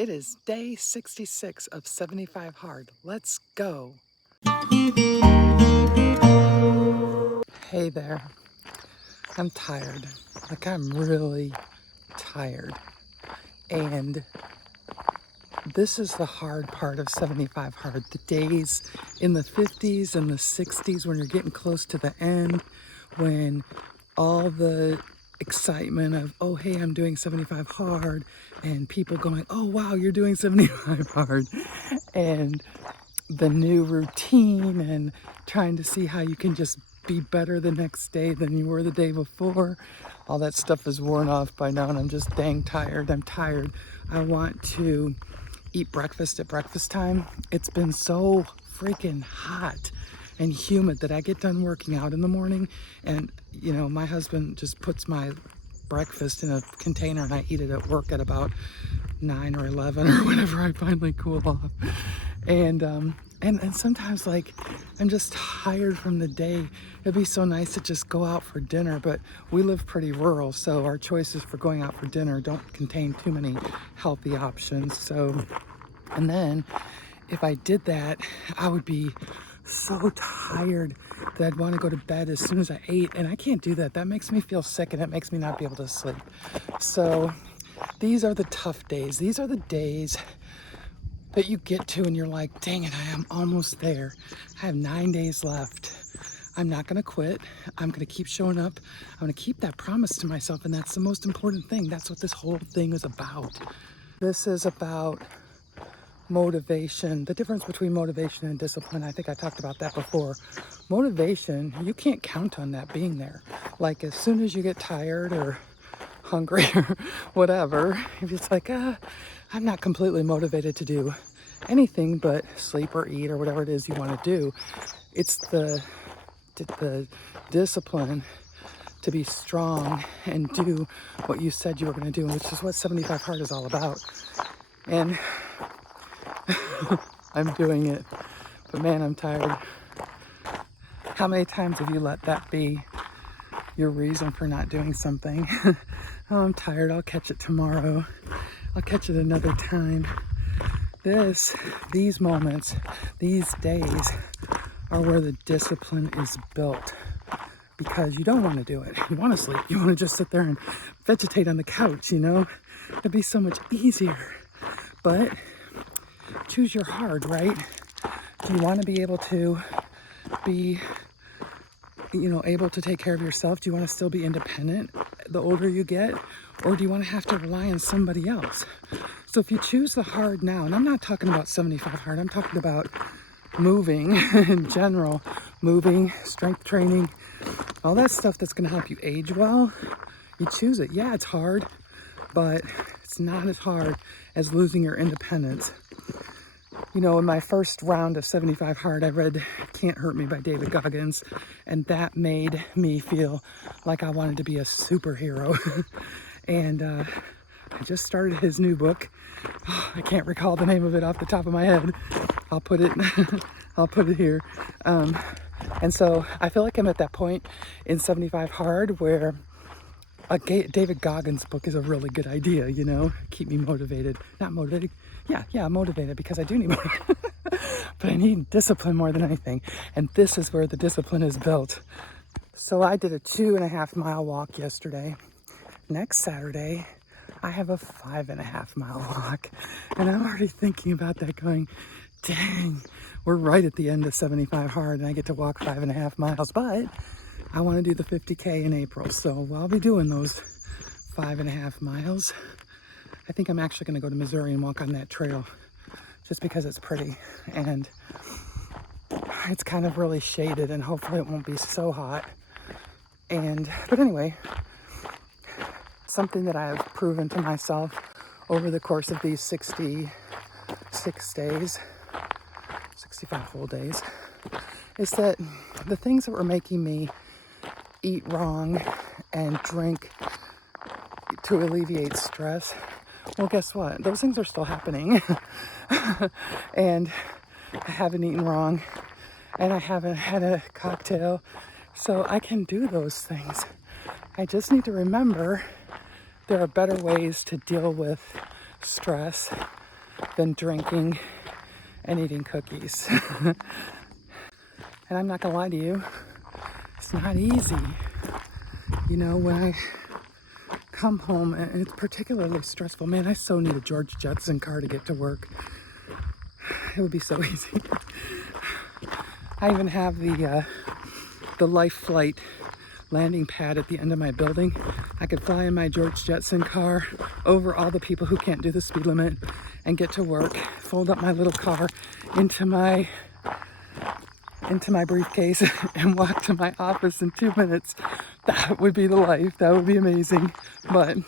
It is day 66 of 75 hard. Let's go. Hey there. I'm tired. Like, I'm really tired. And this is the hard part of 75 hard. The days in the 50s and the 60s when you're getting close to the end, when all the excitement of, oh, hey, I'm doing 75 hard, and people going, oh, wow, you're doing 75 hard, and the new routine and trying to see how you can just be better the next day than you were the day before. All that stuff is worn off by now, and I'm just dang tired. I'm tired. I want to eat breakfast at breakfast time. It's been so freaking hot and humid that I get done working out in the morning, and my husband just puts my breakfast in a container and I eat it at work at about 9 or 11 or whenever I finally cool off. And sometimes, like, I'm just tired from the day. It'd be so nice to just go out for dinner, but we live pretty rural, so our choices for going out for dinner don't contain too many healthy options. So, and then if I did that, I would be so tired that I'd want to go to bed as soon as I ate, and I can't do that. That makes me feel sick, and it makes me not be able to sleep. So these are the tough days. These are the days that you get to and you're like, dang it, I am almost there. I have 9 days left. I'm not going to quit. I'm going to keep showing up. I'm going to keep that promise to myself, and that's the most important thing. That's what this whole thing is about. This is about motivation, the difference between motivation and discipline. I think I talked about that before. Motivation, you can't count on that being there. Like, as soon as you get tired or hungry or whatever, if it's like, I'm not completely motivated to do anything but sleep or eat or whatever it is you want to do. It's the discipline to be strong and do what you said you were going to do, which is what 75 hard is all about. And I'm doing it, but man, I'm tired. How many times have you let that be your reason for not doing something? Oh, I'm tired. I'll catch it tomorrow. I'll catch it another time. These moments, these days are where the discipline is built, because you don't want to do it. You want to sleep. You want to just sit there and vegetate on the couch, It'd be so much easier. But choose your hard, right? Do you want to be able to be, able to take care of yourself? Do you want to still be independent the older you get? Or do you want to have to rely on somebody else? So if you choose the hard now, and I'm not talking about 75 hard, I'm talking about moving in general, moving, strength training, all that stuff that's going to help you age well, you choose it. Yeah, it's hard, but it's not as hard as losing your independence. In my first round of 75 hard, I read Can't Hurt Me by David Goggins, and that made me feel like I wanted to be a superhero. And I just started his new book. Oh, I can't recall the name of it off the top of my head. I'll put it here. And so I feel like I'm at that point in 75 hard where a David Goggins book is a really good idea, keep me motivated. Not motivated. Yeah, motivated, because I do need motivation. But I need discipline more than anything. And this is where the discipline is built. So I did a 2.5 mile walk yesterday. Next Saturday, I have a 5.5 mile walk. And I'm already thinking about that, going, dang, we're right at the end of 75 hard and I get to walk 5.5 miles. But I want to do the 50K in April. So I'll be doing those 5.5 miles. I think I'm actually going to go to Missouri and walk on that trail just because it's pretty and it's kind of really shaded, and hopefully it won't be so hot. But anyway, something that I have proven to myself over the course of these 66 days, 65 whole days, is that the things that were making me eat wrong and drink to alleviate stress, well, guess what? Those things are still happening. And I haven't eaten wrong, and I haven't had a cocktail, so I can do those things. I just need to remember there are better ways to deal with stress than drinking and eating cookies. And I'm not gonna lie to you, it's not easy. You know, when I come home, and it's particularly stressful. Man, I so need a George Jetson car to get to work. It would be so easy. I even have the Life Flight landing pad at the end of my building. I could fly in my George Jetson car over all the people who can't do the speed limit and get to work, fold up my little car into my briefcase and walk to my office in 2 minutes. That would be the life. That would be amazing. But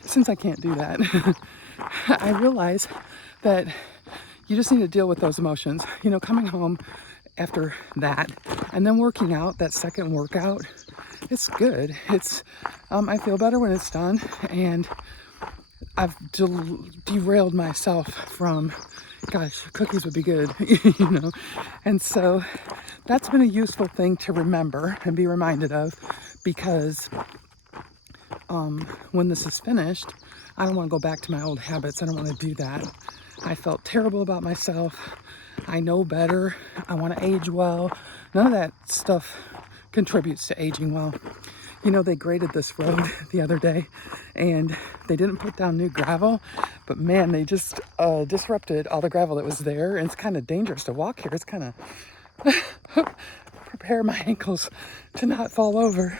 since I can't do that, I realize that you just need to deal with those emotions. You know, coming home after that and then working out, that second workout, it's good. It's I feel better when it's done, and I've derailed myself from, gosh, cookies would be good, you know. And so that's been a useful thing to remember and be reminded of, because when this is finished, I don't want to go back to my old habits. I don't want to do that. I felt terrible about myself. I know better. I want to age well. None of that stuff contributes to aging well. You know, they graded this road the other day, and they didn't put down new gravel, but man, they just disrupted all the gravel that was there, and it's kind of dangerous to walk here. It's kind of prepare my ankles to not fall over.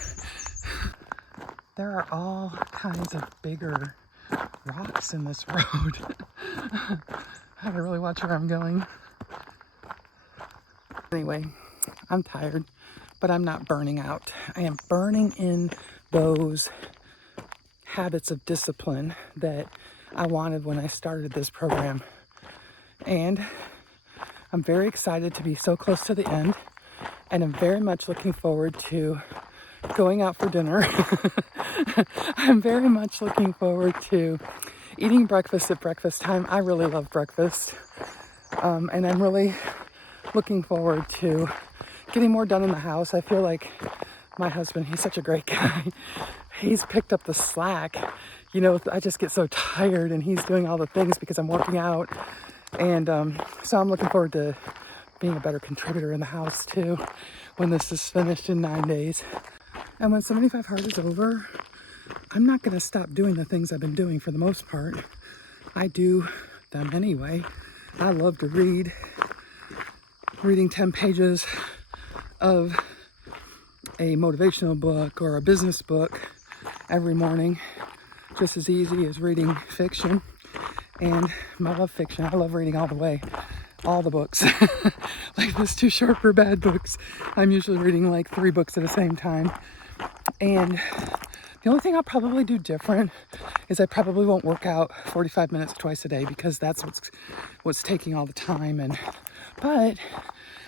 There are all kinds of bigger rocks in this road. I gotta really watch where I'm going. Anyway, I'm tired, but I'm not burning out. I am burning in those habits of discipline that I wanted when I started this program. And I'm very excited to be so close to the end, and I'm very much looking forward to going out for dinner. I'm very much looking forward to eating breakfast at breakfast time. I really love breakfast. And I'm really looking forward to getting more done in the house. I feel like my husband, he's such a great guy. He's picked up the slack. You know, I just get so tired, and he's doing all the things because I'm working out. And so I'm looking forward to being a better contributor in the house too when this is finished in 9 days. And when 75 Hard is over, I'm not going to stop doing the things I've been doing for the most part. I do them anyway. I love to read. Reading 10 pages of a motivational book or a business book every morning, just as easy as reading fiction. And I love fiction. I love reading all the way, all the books. Like this Too Short for Bad books. I'm usually reading like 3 books at the same time. And the only thing I'll probably do different is I probably won't work out 45 minutes twice a day, because that's what's taking all the time. But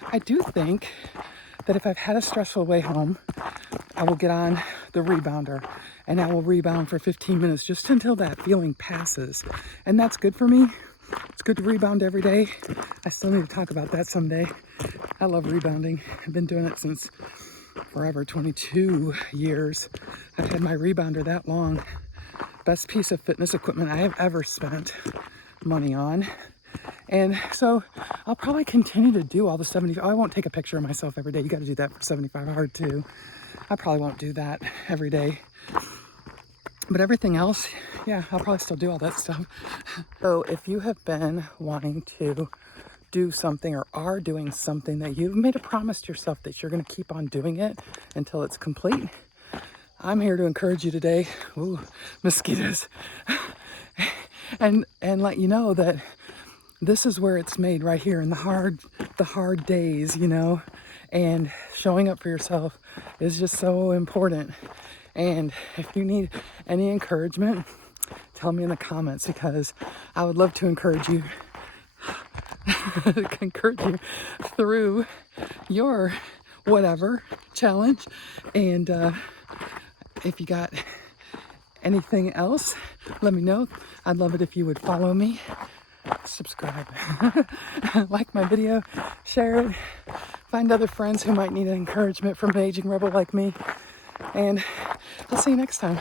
I do think that if I've had a stressful way home, I will get on the rebounder and I will rebound for 15 minutes just until that feeling passes. And that's good for me. It's good to rebound every day. I still need to talk about that someday. I love rebounding. I've been doing it since forever, 22 years. I've had my rebounder that long. Best piece of fitness equipment I have ever spent money on. And so I'll probably continue to do all the 75. I won't take a picture of myself every day. You got to do that for 75 Hard too. I probably won't do that every day. But everything else, yeah, I'll probably still do all that stuff. So if you have been wanting to do something or are doing something that you've made a promise to yourself that you're going to keep on doing it until it's complete, I'm here to encourage you today. Ooh, mosquitoes. and let you know that this is where it's made, right here in the hard days, you know, and showing up for yourself is just so important. And if you need any encouragement, tell me in the comments, because I would love to encourage you through your whatever challenge. And if you got anything else, let me know. I'd love it if you would follow me, subscribe, like my video, share it, find other friends who might need encouragement from an aging rebel like me, and I'll see you next time.